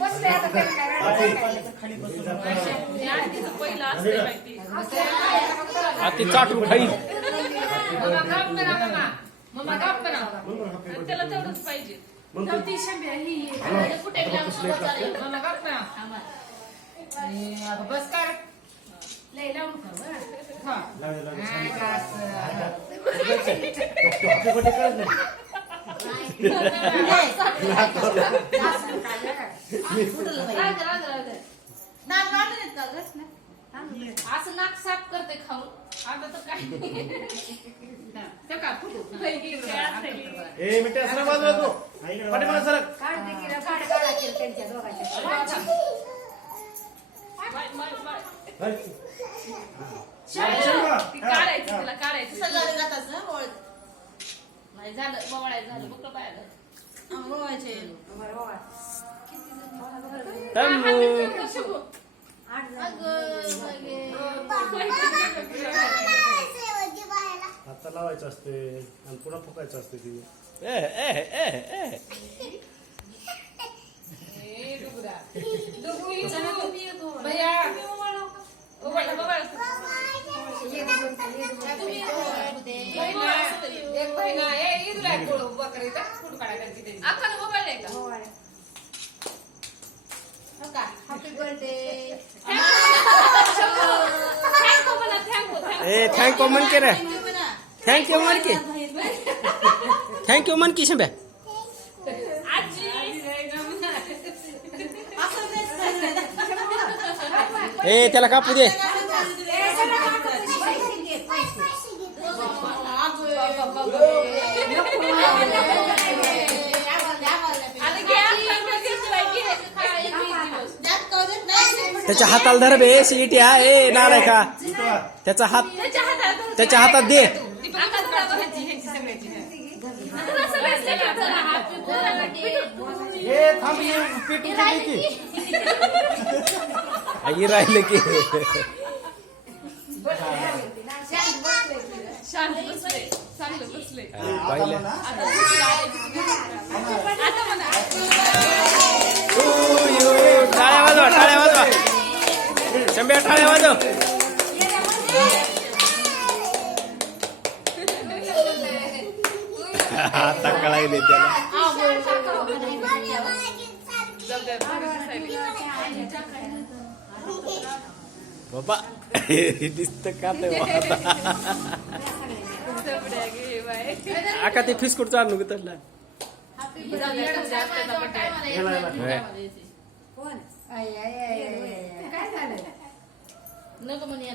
बसले आता तरी काय पहिलं असते माहिती ती चाटून खाईल. मम्मा गप करा त्याला तेवढंच पाहिजे ती शंभ्या ही कुठे मला गप करा बस कर लय लावून असं नाक साफ करते खाऊन आता तर काय मिठ्या सरक बाजूला तू पाठीमागे सरक. काढते की काढा केलं त्यांच्या दोघांच्या काढायचं तिला काढायचं सगळं नाही झालं बवळाय झालं बघ बाहेर हाता लावायचं असते आणि पुन्हा फुकायचं असते ती. हॅपी बर्थडे थँक्यू म्हण की रे. थँक्यू म्हण की. थँक्यू म्हण की शंभ्या. त्याला कापू दे. त्याच्या हाताला धर बे शिटी हा. नालाय का त्याचा हात त्याच्या हातात दे. आई राहिले की शांत बसले चांगलं बसले पाहिलं. टाळ्या वाजवा टाळ्या वाजवा शंभ्या टाळ्या वाजव. आता कळायले त्याला बाबा दिसत का ते आका ते फिस्कुट आणू ग त्याला. कोण काय झालं नको म्हणे